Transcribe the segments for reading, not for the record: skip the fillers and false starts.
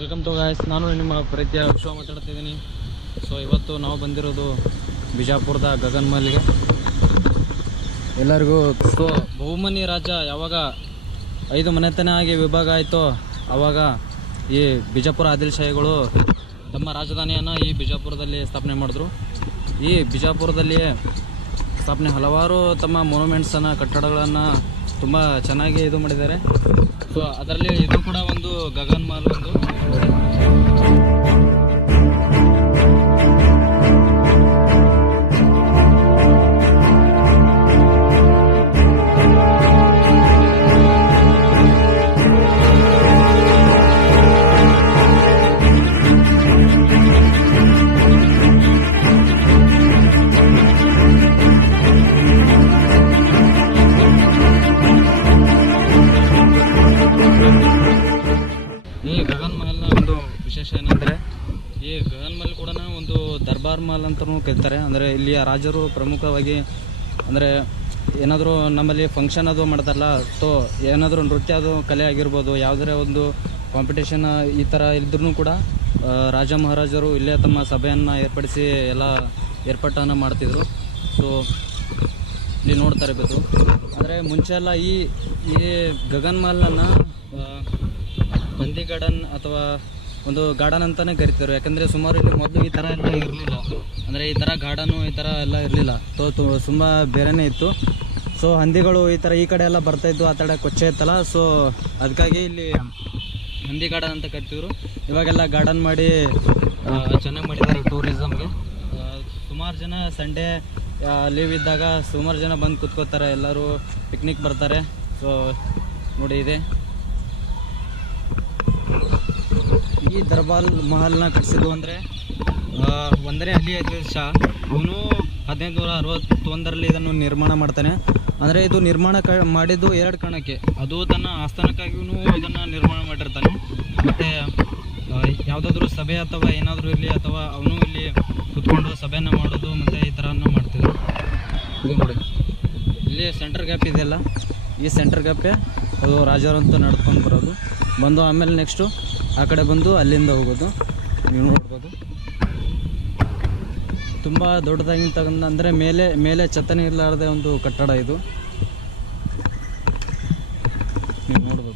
Welcome to guys. ನಾನು ನಿಮ್ಮ ಪ್ರೀತಿಯ ವಿಶ್ವ ಮಾತಾಡ್ತಿದ್ದೀನಿ. ಸೊ ಇವತ್ತು ನಾವು ಬಂದಿರೋದು ಬಿಜಾಪುರದ ಗಗನ್ ಮಹಲ್ಗೆ. ಎಲ್ಲರಿಗೂ ಸೊ ಬಹುಮನಿ ರಾಜ ಯಾವಾಗ 5 ಮನೆತನ ಆಗಿ ವಿಭಾಗ ಆಯಿತೋ ಆವಾಗ ಈ ಬಿಜಾಪುರ ಆದಿಲ್ಶಾಹಿಗಳು ತಮ್ಮ ರಾಜಧಾನಿಯನ್ನು ಈ ಬಿಜಾಪುರದಲ್ಲಿ ಸ್ಥಾಪನೆ ಮಾಡಿದ್ರು. ಈ ಬಿಜಾಪುರದಲ್ಲಿ ಸ್ಥಾಪನೆ ಹಲವಾರು ತಮ್ಮ ಮೊನ್ಯುಮೆಂಟ್ಸನ್ನು ಕಟ್ಟಡಗಳನ್ನು ತುಂಬ ಚೆನ್ನಾಗಿ ಇದು ಮಾಡಿದ್ದಾರೆ. ಸೊ ಅದರಲ್ಲಿ ಇದು ಕೂಡ ಒಂದು ಗಗನ್ ಮಹಲ್ ಒಂದು. ಈ ಗಗನ್ ಮಹಲ್ನ ಒಂದು ವಿಶೇಷ ಏನಂದರೆ ಈ ಗಗನ್ ಮಹಲ್ ಕೂಡ ಒಂದು ದರ್ಬಾರ್ ಮಹಲ್ ಅಂತಲೂ ಕರೀತಾರೆ. ಅಂದರೆ ಇಲ್ಲಿಯ ರಾಜರು ಪ್ರಮುಖವಾಗಿ ಅಂದರೆ ಏನಾದರೂ ನಮ್ಮಲ್ಲಿ ಫಂಕ್ಷನ್ ಅದು ಮಾಡ್ತಾರಲ್ಲ, ಸೊ ಏನಾದರೂ ನೃತ್ಯ ಅದು ಕಲೆ ಆಗಿರ್ಬೋದು, ಯಾವುದೇ ಒಂದು ಕಾಂಪಿಟೇಷನ್ ಈ ಥರ ಇದ್ರೂ ಕೂಡ ರಾಜ ಮಹಾರಾಜರು ಇಲ್ಲೇ ತಮ್ಮ ಸಭೆಯನ್ನು ಏರ್ಪಡಿಸಿ ಎಲ್ಲ ಏರ್ಪಾಟನ್ನು ಮಾಡ್ತಿದ್ರು. ಸೊ ಇಲ್ಲಿ ನೋಡ್ತಾ ಇರಬೇಕು. ಅಂದರೆ ಮುಂಚೆ ಎಲ್ಲ ಈ ಗಗನ್ ಮಹಲ್ನ ಬಂದಿ ಗಾರ್ಡನ್ ಅಥವಾ ಒಂದು ಗಾರ್ಡನ್ ಅಂತಲೇ ಕರಿತಾರೆ. ಯಾಕಂದರೆ ಸುಮಾರು ಇಲ್ಲಿ ಮೊದಲು ಈ ಥರ ಎಲ್ಲ ಇರಲಿಲ್ಲ. ಅಂದರೆ ಈ ಥರ ಗಾರ್ಡನು ಈ ಥರ ಎಲ್ಲ ಇರಲಿಲ್ಲ. ತುಂಬ ಬೇರೆಯೇ ಇತ್ತು. ಸೊ ಹಂದಿಗಳು ಈ ಥರ ಈ ಕಡೆ ಎಲ್ಲ ಬರ್ತಾಯಿದ್ದು, ಆ ಕಡೆ ಕೊಚ್ಚೆ ಇತ್ತಲ್ಲ. ಸೊ ಅದಕ್ಕಾಗಿ ಇಲ್ಲಿ ಹಂದಿ ಗಾರ್ಡನ್ ಅಂತ ಕರಿತಿದ್ರು. ಇವಾಗೆಲ್ಲ ಗಾರ್ಡನ್ ಮಾಡಿ ಚೆನ್ನಾಗಿ ಮಾಡಿದ್ದಾರೆ ಟೂರಿಸಮ್ಗೆ. ಸುಮಾರು ಜನ ಸಂಡೇ ಲೀವ್ ಇದ್ದಾಗ ಸುಮಾರು ಜನ ಬಂದು ಕೂತ್ಕೋತಾರೆ, ಎಲ್ಲರೂ ಪಿಕ್ನಿಕ್ ಬರ್ತಾರೆ. ಸೊ ನೋಡಿ ಇದೆ ಈ ದರ್ಬಾರ್ ಮಹಲ್ನ ಕಟ್ಟಿಸಿದ್ದು ಅಂದರೆ 1ನೇ ಅಲಿ ಆದಿಲ್ ಶಾ. ಅವನು 1561ರಲ್ಲಿ ಇದನ್ನು ನಿರ್ಮಾಣ ಮಾಡ್ತಾನೆ. ಅಂದರೆ ಇದು ನಿರ್ಮಾಣ ಮಾಡಿದ್ದು 2 ಕಾರಣಕ್ಕೆ. ಅದು ತನ್ನ ಆಸ್ಥಾನಕ್ಕಾಗಿಯೂ ಇದನ್ನು ನಿರ್ಮಾಣ ಮಾಡಿರ್ತಾನೆ. ಮತ್ತು ಯಾವುದಾದ್ರೂ ಸಭೆ ಅಥವಾ ಏನಾದರೂ ಇರಲಿ, ಅಥವಾ ಅವನು ಇಲ್ಲಿ ಕೂತ್ಕೊಂಡು ಸಭೆಯನ್ನು ಮಾಡೋದು ಮತ್ತು ಈ ಥರನೂ ಮಾಡ್ತಿದ್ರು. ಇದು ನೋಡಿ ಇಲ್ಲಿ ಸೆಂಟರ್ ಗ್ಯಾಪ್ ಇದೆಯಲ್ಲ, ಈ ಸೆಂಟರ್ ಗ್ಯಾಪೇ ಅದು ರಾಜರಂತೂ ನಡ್ಕೊಂಡು ಬರೋದು ಬಂದು, ಆಮೇಲೆ ನೆಕ್ಸ್ಟು ಆ ಕಡೆ ಬಂದು ಅಲ್ಲಿಂದ ಹೋಗೋದು. ನೀವು ನೋಡ್ಬೋದು ತುಂಬ ದೊಡ್ಡದಾಗಿಂತಕ್ಕಂಥ, ಅಂದರೆ ಮೇಲೆ ಛತ್ತನೆ ಇರಲಾರದೆ ಒಂದು ಕಟ್ಟಡ ಇದು. ನೀವು ನೋಡ್ಬೋದು.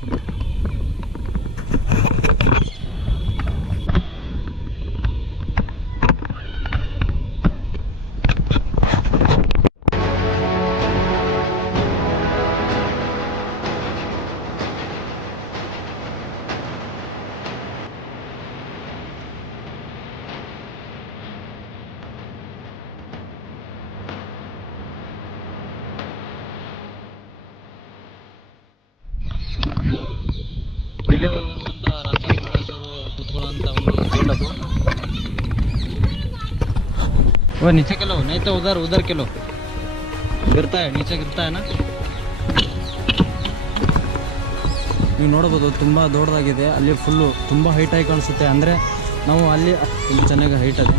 ಕೂತ್ಕೊಳ್ಳೋಂಥ ಒಂದು ಸೀಟದು. वो नीचे के लो, नहीं तो उधर के लो. गिरता है, नीचे गिरता है ना. ನೀವು ನೋಡ್ಬೋದು ತುಂಬ ದೊಡ್ಡದಾಗಿದೆ. ಅಲ್ಲಿ ಫುಲ್ಲು ತುಂಬ ಹೈಟಾಗಿ ಕಾಣಿಸುತ್ತೆ. ಅಂದರೆ ನಾವು ಅಲ್ಲಿ ತುಂಬ ಚೆನ್ನಾಗಿ ಹೈಟ್ ಇದೆ.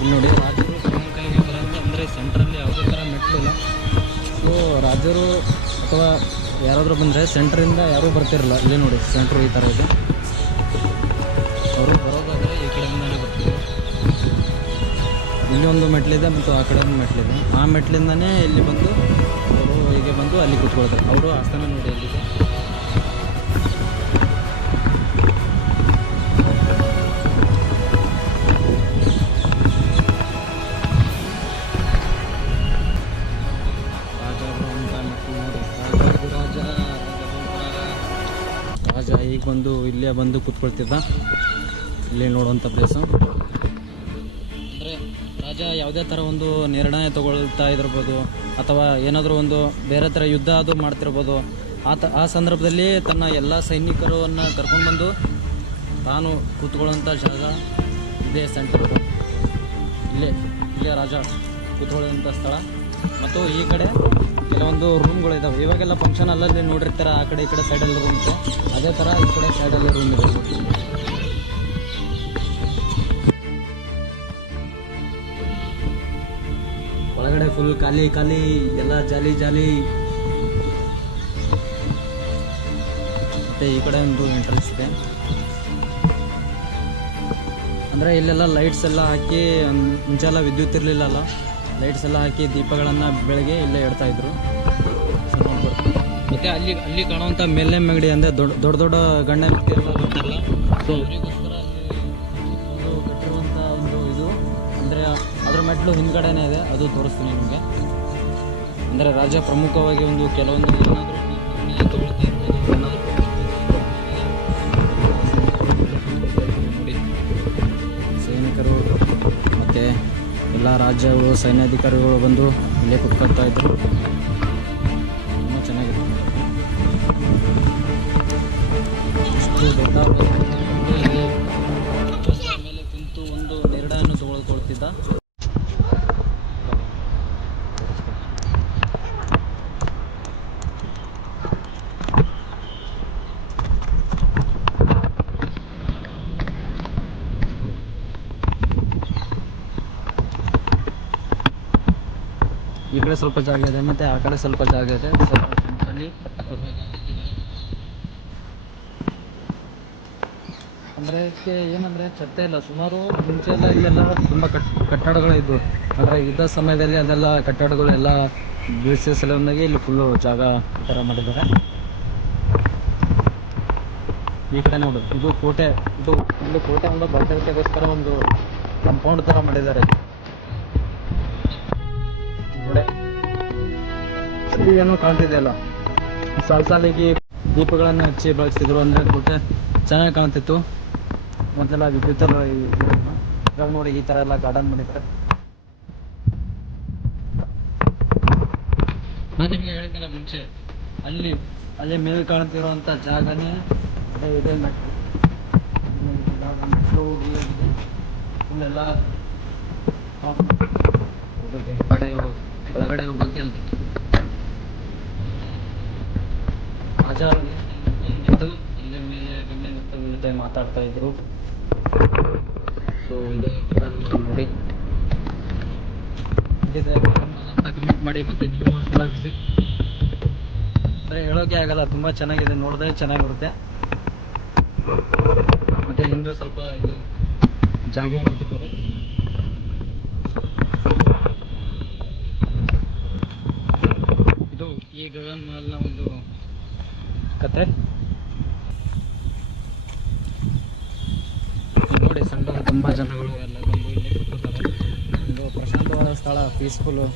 ಇಲ್ಲಿ ನೋಡಿ ರಾಜರು ಶ್ರೀಲಂಕಾಗೆ ಬರೋದು, ಅಂದರೆ ಸೆಂಟ್ರಲ್ಲಿ ಯಾವುದೇ ಥರ ಮೆಟ್ಲಿಲ್ಲ. ಸೊ ರಾಜರು ಅಥವಾ ಯಾರಾದರೂ ಬಂದರೆ ಸೆಂಟ್ರಿಂದ ಯಾರೂ ಬರ್ತಿರಲ್ಲ. ಇಲ್ಲಿ ನೋಡಿ ಸೆಂಟ್ರು ಈ ಥರ ಇದೆ. ಅವರು ಬರೋದಾದರೆ ಈ ಕಡೆಯಿಂದನೇ ಬರ್ತಿದ್ರು. ಇಲ್ಲಿ ಒಂದು ಮೆಟ್ಲಿದೆ ಮತ್ತು ಆ ಕಡೆ ಒಂದು ಮೆಟ್ಲಿದೆ. ಆ ಮೆಟ್ಲಿಂದನೇ ಇಲ್ಲಿ ಬಂದು ಅವರು ಹೀಗೆ ಬಂದು ಅಲ್ಲಿ ಕೂತ್ಕೊಳ್ತಾರೆ. ಅವರು ಆಸ್ಥಾನ ನೋಡಿ ಅಲ್ಲಿದೆ. ರಾಜ ಈಗ ಬಂದು ಇಲ್ಲೇ ಬಂದು ಕೂತ್ಕೊಳ್ತಿದ್ದ. ಇಲ್ಲಿ ನೋಡುವಂಥ ಪ್ಲೇಸು. ಅಂದರೆ ರಾಜ ಯಾವುದೇ ಥರ ಒಂದು ನಿರ್ಣಯ ತಗೊಳ್ತಾ ಇದಿರ್ಬೋದು, ಅಥವಾ ಏನಾದರೂ ಒಂದು ಬೇರೆ ಥರ ಯುದ್ಧ ಅದು ಮಾಡ್ತಿರ್ಬೋದು. ಆ ಸಂದರ್ಭದಲ್ಲಿ ತನ್ನ ಎಲ್ಲ ಸೈನಿಕರನ್ನು ಕರ್ಕೊಂಡ್ಬಂದು ತಾನು ಕೂತ್ಕೊಳ್ಳೋಂಥ ಜಾಗ ಇದೇ ಸೆಂಟರ್. ಇಲ್ಲೇ ರಾಜ ಕೂತ್ಕೊಳ್ಳೋಂಥ ಸ್ಥಳ. ಮತ್ತು ಈ ಕಡೆ ಕೆಲವೊಂದು ರೂಮ್ಗಳಿದ್ದಾವೆ. ಇವಾಗೆಲ್ಲ ಫಂಕ್ಷನ್ ಅಲ್ಲಲ್ಲಿ ನೋಡಿರ್ತಾರೆ, ಆ ಕಡೆ ಈ ಕಡೆ ಸೈಡಲ್ಲಿ ರೂಮ್ ಇದೆ. ಅದೇ ಥರ ಈ ಕಡೆ ಸೈಡಲ್ಲಿ ರೂಮ್ ಇದೆ. ಒಳಗಡೆ ಫುಲ್ ಖಾಲಿ ಎಲ್ಲ ಜಾಲಿ. ಮತ್ತು ಈ ಕಡೆ ಒಂದು ಎಂಟ್ರೆನ್ಸ್ ಇದೆ. ಅಂದರೆ ಇಲ್ಲೆಲ್ಲ ಲೈಟ್ಸ್ ಎಲ್ಲ ಹಾಕಿ ಮುಂಚೆಲ್ಲ ವಿದ್ಯುತ್ ಇರಲಿಲ್ಲಲ್ಲ, ಲೈಟ್ಸ್ ಎಲ್ಲ ಹಾಕಿ ದೀಪಗಳನ್ನು ಬೆಳಗ್ಗೆ ಇಲ್ಲೇ ಇಡ್ತಾಯಿದ್ರು. ಸೊ ನೋಡ್ಬೋದು. ಮತ್ತು ಅಲ್ಲಿ ಕಾಣುವಂಥ ಮೇಲ್ನೆ ಮಗಡಿ ಅಂದರೆ ದೊಡ್ಡ ಗಣ್ಯ ವ್ಯಕ್ತಿ ಎಲ್ಲ ಬರ್ತಾರಲ್ಲ, ಸೊ ಅವರಿಗೋಸ್ಕರ ಅಲ್ಲಿ ಒಂದು ಕಟ್ಟಿರುವಂಥ ಒಂದು ಇದು ಅಂದರೆ ಅದ್ರ ಮೆಟ್ಲು ಹಿಂದ್ಗಡೆನೇ ಇದೆ, ಅದು ತೋರಿಸ್ತೀನಿ ನಿಮಗೆ. ಅಂದರೆ ರಾಜ ಪ್ರಮುಖವಾಗಿ ಒಂದು ಕೆಲವೊಂದು ಏನಾದರೂ ತೊಗೊಳ್ತಾ ಇರ್ಬೋದು, ಏನಾದರೂ ನೋಡಿ ಸೈನಿಕರು ಮತ್ತು ಎಲ್ಲ ರಾಜ್ಯಗಳು ಸೈನ್ಯಾಧಿಕಾರಿಗಳು ಬಂದು ಇಲ್ಲೇ ಕುತ್ಕೊಳ್ತಾ ಇದ್ರು. ತುಂಬ ಚೆನ್ನಾಗಿತ್ತು. ಇಷ್ಟು ದೊಡ್ಡ ಮೇಲೆ ಕುಂತು ಒಂದು ನಿರ್ಣಯವನ್ನು ತೆಗೆದುಕೊಳ್ತಿದ್ದ. ಈ ಕಡೆ ಸ್ವಲ್ಪ ಜಾಗ ಇದೆ ಮತ್ತು ಆ ಕಡೆ ಸ್ವಲ್ಪ ಜಾಗ ಇದೆ. ಅಲ್ಲಿ ಅಂದರೆ ಇದಕ್ಕೆ ಏನಂದರೆ ಛತ್ತ ಇಲ್ಲ. ಸುಮಾರು ಮುಂಚೆ ಎಲ್ಲ ಇಲ್ಲೆಲ್ಲ ತುಂಬ ಕಟ್ಟಡಗಳಿದ್ವು. ಅಂದರೆ ಯುದ್ಧ ಸಮಯದಲ್ಲಿ ಅದೆಲ್ಲ ಕಟ್ಟಡಗಳೆಲ್ಲ ಬೀಳಿಸಿದ ಸಲುವಾಗಿ ಇಲ್ಲಿ ಫುಲ್ಲು ಜಾಗ ಈ ಥರ ಮಾಡಿದ್ದಾರೆ. ಈ ಕಡೆ ನೋಡು, ಇದು ಕೋಟೆ. ಇದು ಒಂದು ಕೋಟೆ ಒಂದು ಭದ್ರತೆಗೋಸ್ಕರ ಒಂದು ಕಾಂಪೌಂಡ್ ಥರ ಮಾಡಿದ್ದಾರೆ. ಏನೋ ಕಾಣ್ತಿದೆಯಲ್ಲ, ಸಾಲಿಗೆ ದೀಪಗಳನ್ನು ಹಚ್ಚಿ ಬಳಸ್ತಿದ್ರು. ಅಂದರೆ ಕೋಟೆ ಚೆನ್ನಾಗಿ ಕಾಣ್ತಿತ್ತು. ಮೊದಲೆಲ್ಲ ವಿದ್ಯುತ್ ಎಲ್ಲ ಇವಾಗ ನೋಡಿ ಈ ಥರ ಎಲ್ಲ ಗಾರ್ಡನ್ ಮಾಡಿದ್ದಾರೆ. ನಾನು ನಿಮಗೆ ಹೇಳಿದ್ನಲ್ಲ ಮುಂಚೆ, ಅಲ್ಲಿ ಮೇಲೆ ಕಾಣ್ತಿರುವಂಥ ಜಾಗನೇ ಇದೆ. ಮೆಟ್ಲು ಇಲ್ಲೆಲ್ಲ ಒಳಗಡೆ ಹೋಗೋಕ್ಕೆ ಅಂತ ಇಲ್ಲೇ ಮೇಲೆ ಮಾತಾಡ್ತಾ ಇದ್ರು. ಸೊ ಇದು ನೋಡಿ ಕಮೆಂಟ್ ಮಾಡಿ. ಮತ್ತು ನೀವು ಅಂದರೆ ಹೇಳೋಕೆ ಆಗಲ್ಲ, ತುಂಬ ಚೆನ್ನಾಗಿದೆ, ನೋಡಿದ್ರೆ ಚೆನ್ನಾಗಿರುತ್ತೆ. ಮತ್ತು ಹಿಂದೆ ಸ್ವಲ್ಪ ಇದು ಜಾಗ ಮಾಡ್ತಿದ್ದಾರೆ. ಇದು ಈ ಗಗನ್ ಮಹಲ್ನ ಒಂದು ಕತೆ. ನೋಡಿ ಸಣ್ಣ ತುಂಬ ಜನಗಳು ಎಲ್ಲ ಬಂದು ಇಲ್ಲಿ ಕೂತ್ಕೊತಾರೆ. ಒಂದು ಪ್ರಶಾಂತವಾದ ಸ್ಥಳ, ಪೀಸ್ಫುಲ್ಲು.